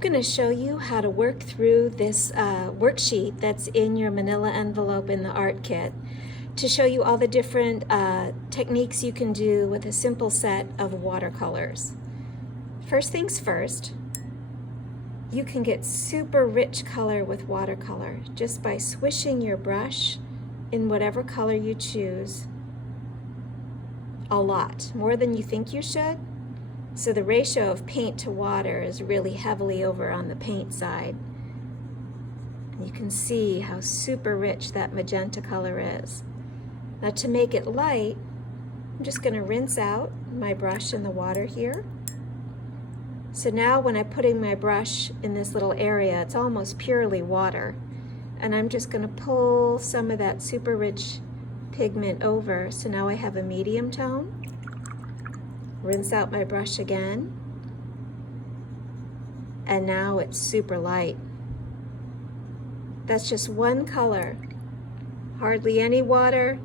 I'm going to show you how to work through this worksheet that's in your manila envelope in the art kit to show you all the different techniques you can do with a simple set of watercolors. First things first, you can get super rich color with watercolor just by swishing your brush in whatever color you choose a lot, more than you think you should. So the ratio of paint to water is really heavily over on the paint side. And you can see how super rich that magenta color is. Now to make it light, I'm just going to rinse out my brush in the water here. So now when I'm putting my brush in this little area, it's almost purely water. And I'm just going to pull some of that super rich pigment over. So now I have a medium tone. Rinse out my brush again, and now it's super light. That's just one color. Hardly any water,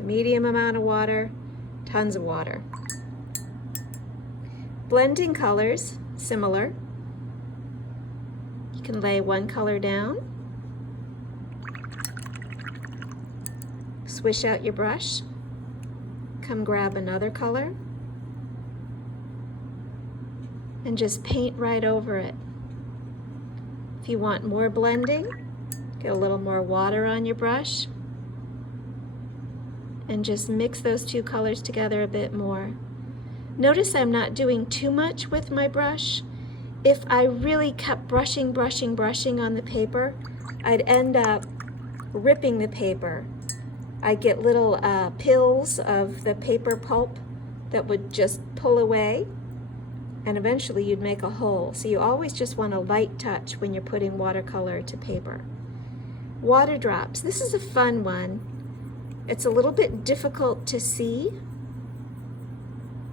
a medium amount of water, tons of water. Blending colors, similar. You can lay one color down, swish out your brush, come grab another color, and just paint right over it. If you want more blending, get a little more water on your brush and just mix those two colors together a bit more. Notice I'm not doing too much with my brush. If I really kept brushing on the paper, I'd end up ripping the paper. I'd get little pills of the paper pulp that would just pull away, and eventually you'd make a hole. So you always just want a light touch when you're putting watercolor to paper. Water drops. This is a fun one. It's a little bit difficult to see.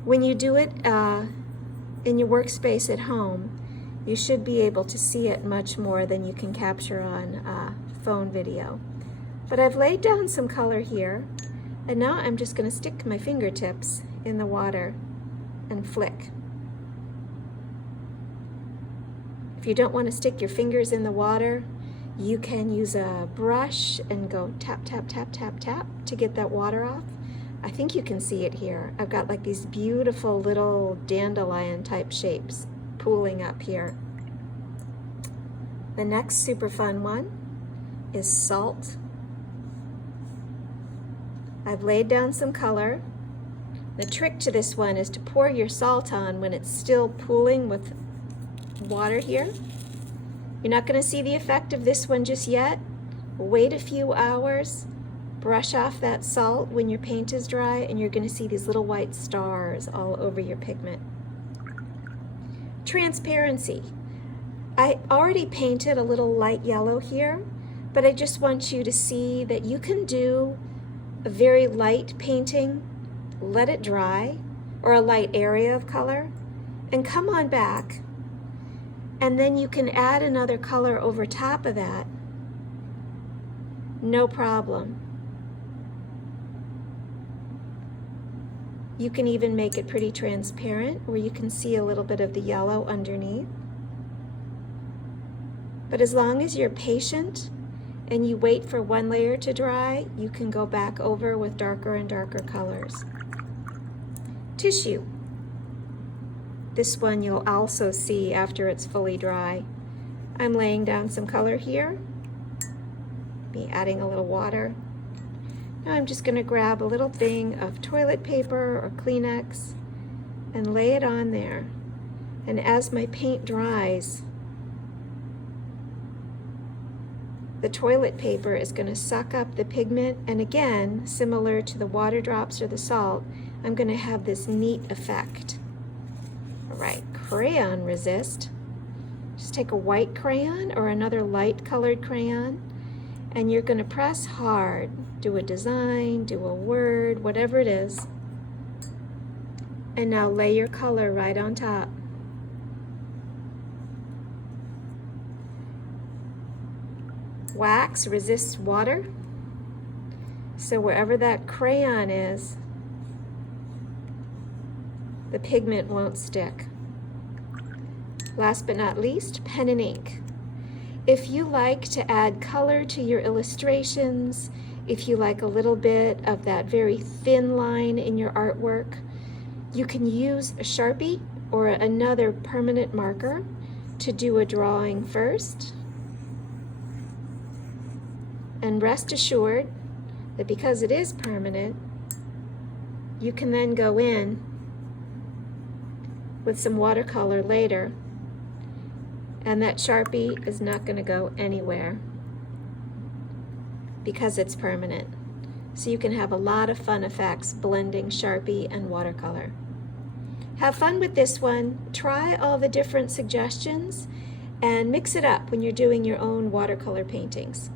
When you do it in your workspace at home, you should be able to see it much more than you can capture on phone video. But I've laid down some color here, and now I'm just going to stick my fingertips in the water and flick. If you don't want to stick your fingers in the water, you can use a brush and go tap, tap, tap, tap, tap to get that water off. I think you can see it here. I've got like these beautiful little dandelion type shapes pooling up here. The next super fun one is salt. I've laid down some color. The trick to this one is to pour your salt on when it's still pooling with water here. You're not going to see the effect of this one just yet. Wait a few hours, brush off that salt when your paint is dry, and you're going to see these little white stars all over your pigment. Transparency. I already painted a little light yellow here, but I just want you to see that you can do a very light painting, let it dry, or a light area of color, and come on back. And then you can add another color over top of that, no problem. You can even make it pretty transparent where you can see a little bit of the yellow underneath. But as long as you're patient and you wait for one layer to dry, you can go back over with darker and darker colors. Tissue. This one you'll also see after it's fully dry. I'm laying down some color here, be adding a little water. Now I'm just going to grab a little thing of toilet paper or Kleenex and lay it on there. And as my paint dries, the toilet paper is going to suck up the pigment, and again, similar to the water drops or the salt, I'm going to have this neat effect. All right, crayon resist. Just take a white crayon or another light colored crayon, and you're going to press hard. Do a design, do a word, whatever it is. And now lay your color right on top. Wax resists water, so wherever that crayon is, the pigment won't stick. Last but not least, pen and ink. If you like to add color to your illustrations, if you like a little bit of that very thin line in your artwork, you can use a Sharpie or another permanent marker to do a drawing first. And rest assured that because it is permanent, you can then go in with some watercolor later, and that Sharpie is not going to go anywhere because it's permanent. So you can have a lot of fun effects blending Sharpie and watercolor. Have fun with this one. Try all the different suggestions and mix it up when you're doing your own watercolor paintings.